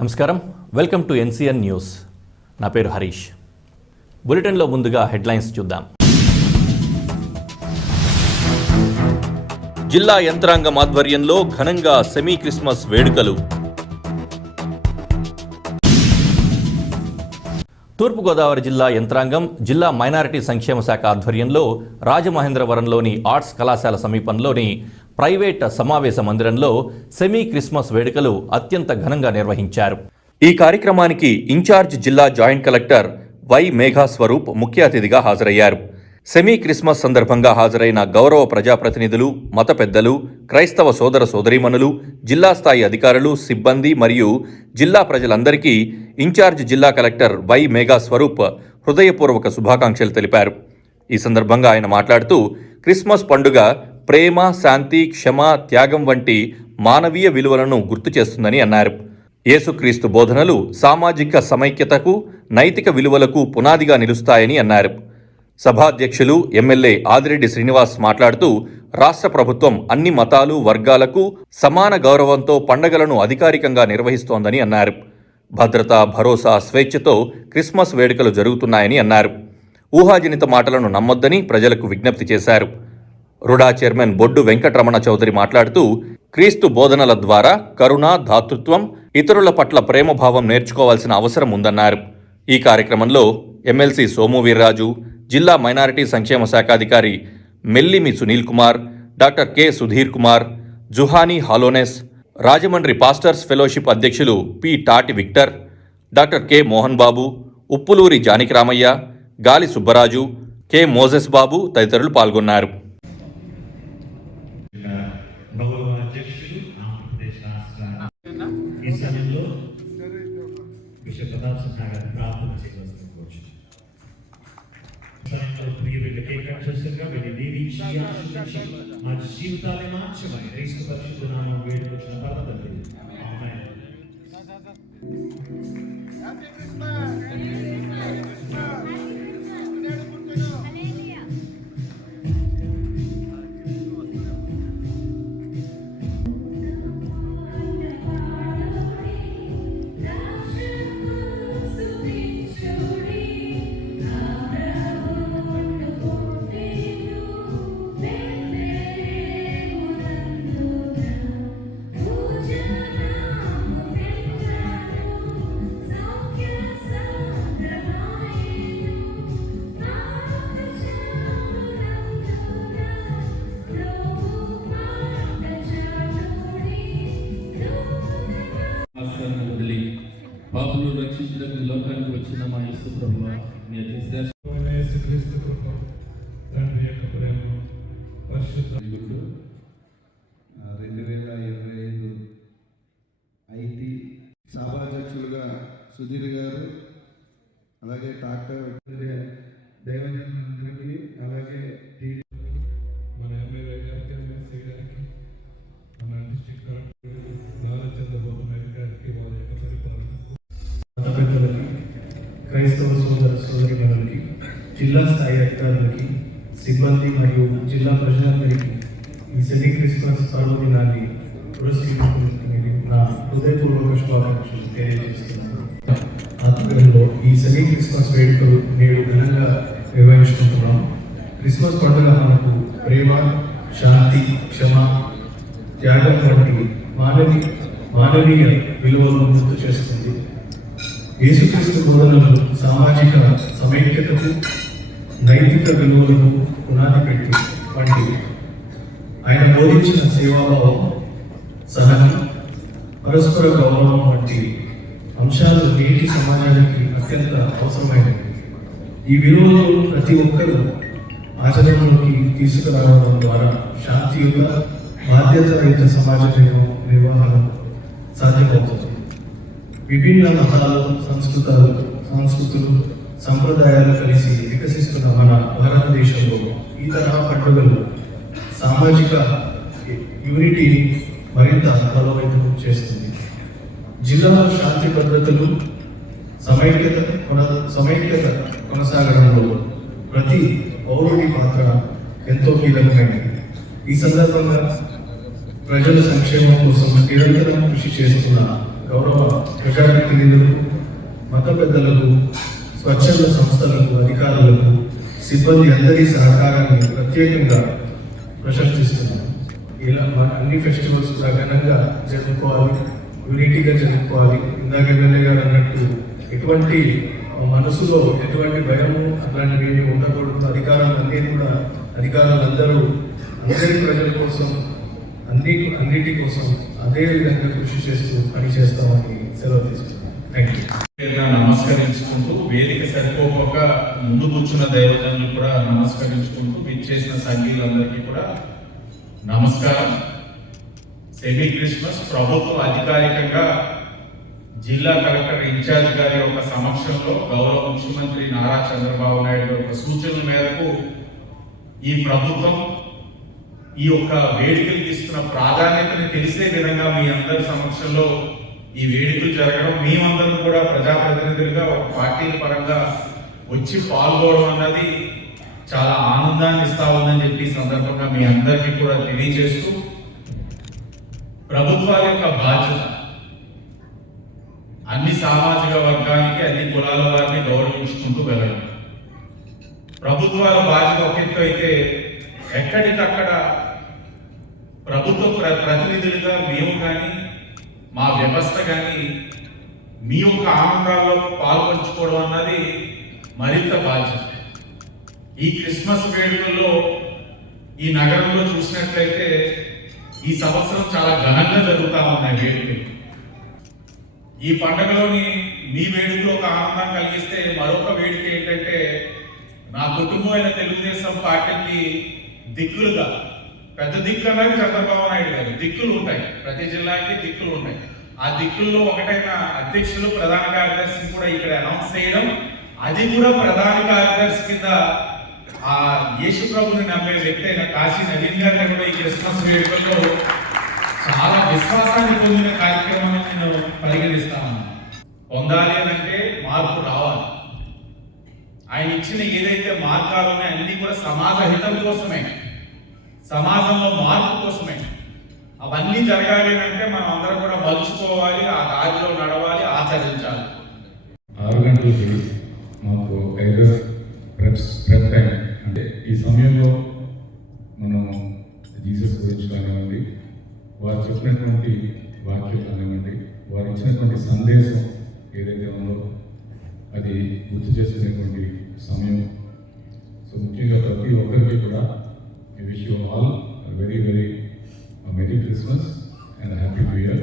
నమస్కారం, welcome to NCN news. నా పేరు హరీష్. బులెటిన్లో ముందుగా హెడ్లైన్స్ చూద్దాం. జిల్లా యంత్రాంగం ఆధ్వర్యంలో ఘనంగా సెమీ క్రిస్మస్ వేడుకలు. తూర్పుగోదావరి జిల్లా యంత్రాంగం జిల్లా మైనారిటీ సంక్షేమ శాఖ ఆధ్వర్యంలో రాజమహేంద్రవరంలోని ఆర్ట్స్ కళాశాల సమీపంలోని ప్రైవేట్ సమావేశ మందిరంలో సెమీ క్రిస్మస్ వేడుకలు అత్యంత ఘనంగా నిర్వహించారు. ఈ కార్యక్రమానికి ఇన్ఛార్జ్ జిల్లా జాయింట్ కలెక్టర్ వై మేఘాస్వరూప్ ముఖ్య అతిథిగా హాజరయ్యారు. సెమీ క్రిస్మస్ సందర్భంగా హాజరైన గౌరవ ప్రజాప్రతినిధులు, మత పెద్దలు, క్రైస్తవ సోదర సోదరీమణులు, జిల్లా స్థాయి అధికారులు, సిబ్బంది మరియు జిల్లా ప్రజలందరికీ ఇన్ఛార్జ్ జిల్లా కలెక్టర్ వై మేఘాస్వరూప్ హృదయపూర్వక శుభాకాంక్షలు తెలిపారు. ఈ సందర్భంగా ఆయన మాట్లాడుతూ క్రిస్మస్ పండుగ ప్రేమ, శాంతి, క్షమ, త్యాగం వంటి మానవీయ విలువలను గుర్తు చేస్తుందని అన్నారు. యేసుక్రీస్తు బోధనలు సామాజిక సమైక్యతకు, నైతిక విలువలకు పునాదిగా నిలుస్తాయని అన్నారు. సభాధ్యక్షులు ఎమ్మెల్యే ఆదిరెడ్డి శ్రీనివాస్ మాట్లాడుతూ రాష్ట్ర ప్రభుత్వం అన్ని మతాలు, వర్గాలకు సమాన గౌరవంతో పండగలను అధికారికంగా నిర్వహిస్తోందని అన్నారు. భద్రత, భరోసా, స్వేచ్ఛతో క్రిస్మస్ వేడుకలు జరుగుతున్నాయని అన్నారు. ఊహాజనిత మాటలను నమ్మొద్దని ప్రజలకు విజ్ఞప్తి చేశారు. రుడా చైర్మన్ బొడ్డు వెంకటరమణ చౌదరి మాట్లాడుతూ క్రీస్తు బోధనల ద్వారా కరుణ, దాతృత్వం, ఇతరుల పట్ల ప్రేమభావం నేర్చుకోవాల్సిన అవసరం ఉందన్నారు. ఈ కార్యక్రమంలో ఎమ్మెల్సీ సోము వీర్రాజు, జిల్లా మైనారిటీ సంక్షేమ శాఖాధికారి Mellimi Sunil Kumar, doctor K Sudhir Kumar, Juhani Halonen, Rajahmundry pastors fellowship అధ్యక్షులు P Tati Victor, doctor K Mohan Babu, Uppuluri Janaki Ramayya, Gali Subbaraju, K Moses బాబు తదితరులు పాల్గొన్నారు. మా జీవితాలే మార్చమని క్రీస్తు పరిశుద్ధ నామములో వేడుకొచ్చిన పరమతండ్రి, ఆమేన్. పాపులు రక్షించడానికి లోకానికి వచ్చిన మా యేసు ప్రభువా, మీ యేసుక్రీస్తు కృప, తండ్రి యొక్క ప్రేమ, పరిశుద్ధ 2025 ఐటీ సభాధ్యక్షులుగా సుధీర్ గారు, అలాగే డాక్టర్ దైవజనులందరికీ, అలాగే మన ఎమ్మెల్యే గారికి, ఎమ్మెల్సీ గారికి, మన డిస్ట్రిక్ట్ కలెక్టర్ నారా చంద్రబాబు నాయుడు గారికి, వారి యొక్క పరిపాలనకు, పెద్దలకి, క్రైస్తవ సోదర సోదరీమణులకి, జిల్లా స్థాయి అధికారులకి, సిబ్బంది మరియు జిల్లా ప్రజలందరికీ ఈ సెమీ క్రిస్మస్ పర్వదినాన్ని పురస్కరించుకుని నా హృదయపూర్వక శుభాకాంక్షలు తెలియజేస్తున్నాను. ఆధ్వర్యంలో ఈ సెమీ క్రిస్మస్ వేడుకలు నేడు ఘనంగా నిర్వహించుకుంటున్నాం. క్రిస్మస్ పండుగ మనకు ప్రేమ, శాంతి, క్షమ, త్యాగం వంటి మానవీయ విలువలను గుర్తు చేస్తుంది. యేసుక్రీస్తు బోధనలు సామాజిక సమైక్యతకు, నైతిక విలువలకు పునాది పెట్టి వంటి ఆయన బోధించిన సేవాభావం, సహనం, పరస్పర గౌరవం వంటి అంశాలు నేటి సమాజానికి అత్యంత అవసరమైనవి. ఈ విలువలు ప్రతి ఒక్కరూ ఆచరణలోకి తీసుకురావడం ద్వారా శాంతియుత, బాధ్యతాయుత సమాజ నిర్వహణ సాధ్యమవుతుంది. విభిన్న మతాలు, సంస్కృతులు, సంప్రదాయాలు కలిసి వికసిస్తున్న మన భారతదేశంలో ఈ తరహా పండుగలు సామాజిక యూనిటీని మరింత బలోపేతం చేస్తుంది. జిల్లాలో శాంతి భద్రతలు, సమైక్యత కొనసాగడంలో ప్రతి పౌరుడి పాత్ర ఎంతో కీలకమైనది. ఈ సందర్భంగా ప్రజల సంక్షేమం కోసం నిరంతరం కృషి చేస్తున్న గౌరవ ప్రజాప్రతినిధులకు, మత పెద్దలకు, స్వచ్ఛంద సంస్థలకు, అధికారులకు, సిబ్బంది అందరి సహకారాన్ని ప్రత్యేకంగా ప్రశంసిస్తున్నాను. ఇలా మన అన్ని ఫెస్టివల్స్ కూడా ఘనంగా జరుపుకోవాలి, యూనిటీగా జరుపుకోవాలి. ఇందాక ఎమ్మెల్యే గారు అన్నట్టు ఎటువంటి మనసులో ఎటువంటి భయము అట్లాంటివి ఏమీ ఉండకూడదు. అధికారులందరూ అందరి ప్రజల కోసం అన్నిటి కోసం అదే విధంగా కృషి చేస్తూ పనిచేస్తామని సెలవు తీసుకుంటాం. Thank you. నమస్కరించుకుంటూ వేదిక సరిపోక ముందు కూర్చున్న దైవజనులు కూడా నమస్కరించుకుంటూ విచ్చేసిన సంఘీయులందరికీ కూడా నమస్కారం. సెమీ క్రిస్మస్ ప్రభుత్వం అధికారికంగా జిల్లా కలెక్టర్ ఇన్ఛార్జ్ గారి యొక్క సమక్షంలో గౌరవ ముఖ్యమంత్రి నారా చంద్రబాబు నాయుడు యొక్క సూచనల మేరకు ఈ ప్రభుత్వం ఈ యొక్క వేడుకలకు ఇస్తున్న ప్రాధాన్యతను తెలిసే విధంగా మీ అందరి సమక్షంలో ఈ వేడుకలు జరగడం, మేమందరం కూడా ప్రజాప్రతినిధులుగా ఒక పార్టీల పరంగా వచ్చి పాల్గొనడం అన్నది చాలా ఆనందాన్ని ఇస్తా ఉందని చెప్పి సందర్భంగా మీ అందరికీ కూడా తెలియజేస్తూ, ప్రభుత్వాల యొక్క బాధ్యత అన్ని సామాజిక వర్గానికి, అన్ని కులాల వారిని గౌరవించుకుంటూ వెళ్ళడం. ప్రభుత్వాల బాధ్యత ఒక ఎత్తు అయితే, ఎక్కడికక్కడ ప్రభుత్వ ప్రతినిధులుగా మేము కానీ మా వ్యవస్థ కానీ మీ యొక్క ఆనందాల్లో పాల్పంచుకోవడం అన్నది మరింత బాధ్యత. ఈ క్రిస్మస్ వేడుకల్లో ఈ నగరంలో చూసినట్లయితే ఈ సంవత్సరం చాలా ఘనంగా జరుగుతూ ఉన్నాయి వేడుకలు. ఈ పండుగలోని మీ వేడుకలో ఒక ఆనందం కలిగిస్తే మరొక వేడుక ఏంటంటే, నా కుటుంబమైన తెలుగుదేశం పార్టీకి దిక్కులుగా, పెద్ద దిక్కు అన్నది చంద్రబాబు నాయుడు గారు. దిక్కులు ఉంటాయి, ప్రతి జిల్లాకి దిక్కులు ఉంటాయి. ఆ దిక్కుల్లో ఒకటైన అధ్యక్షులు, ప్రధాన కార్యదర్శిని కూడా ఇక్కడ అనౌన్స్ చేయడం, అది కూడా ప్రధాన కార్యదర్శి కింద ఆ యేసు ప్రభుని నమ్మే వ్యక్తి అయిన కాశీ నవీన్ గారిని కూడా ఈ క్రిస్మస్ వేడుకల్లో చాలా విశ్వాసాన్ని పొందిన కార్యక్రమాన్ని నేను పరిగణిస్తాను. పొందాలి అంటే మార్పు రావాలి. ఆయన ఇచ్చిన ఏదైతే మార్గాలు ఉన్నాయో అన్ని కూడా సమాజ హితం కోసమే, సమాజంలో మార్పు కోసమే. అవన్నీ జరగాలి అంటే మనం అందరం కూడా మలుచుకోవాలి, ఆ దారిలో నడవాలి, ఆచరించాలి. 6 గంటలకి మాకు ఐదర్ ప్రెప్ టైం, అంటే ఈ సమయంలో మనం జీసస్ గురించి కానివ్వండి, వారు చెప్పినటువంటి వాక్యం కానివ్వండి, వారు ఇచ్చినటువంటి సందేశం ఏదైతే ఉందో అది గుర్తు చేసుకునేటువంటి సమయం. సో ముఖ్యంగా ప్రతి ఒక్కరికి కూడా I wish you all a very, very Merry Christmas and a Happy New Year.